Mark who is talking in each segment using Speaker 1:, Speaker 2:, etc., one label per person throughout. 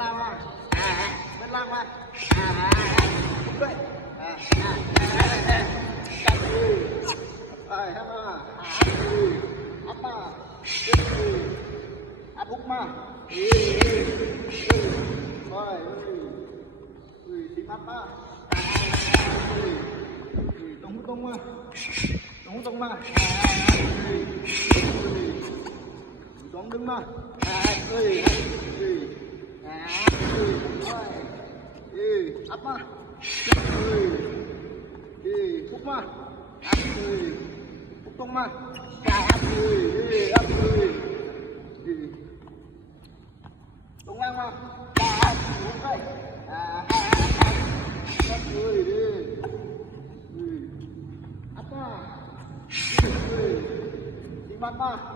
Speaker 1: ล่างมาเดินล่างมาด้วยกันดีไปฮะมาอัปมาอัพุกมาไปติมัดมาตรงตรงมาตรงตรงมาตรงดึงมาเอ้ย hút tung mà áp áp tung ngang mà hút đây áp ơi đi áp người, đi bắt mà mày vô lên mày vô lên người, đi bắt mà đi, vô lên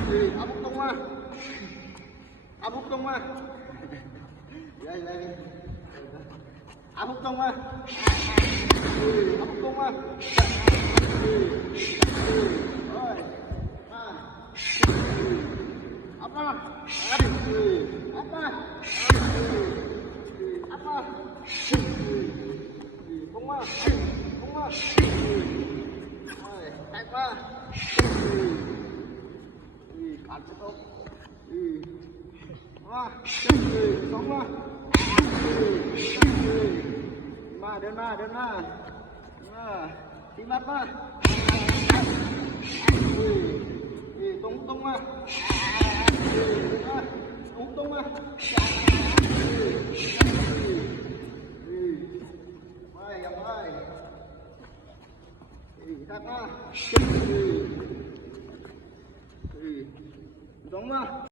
Speaker 1: áp bút tung ma áp bút tung ma đây đây áp bút tung ma áp bút tung ma rồi apa apa ra không mà không mà rồi tay qua cản cho tốt mà sống mà mà đơn mà đơn mà đi mắt mà tung tung mà tung tung mà mày gặp mày thì ta ta 行吗？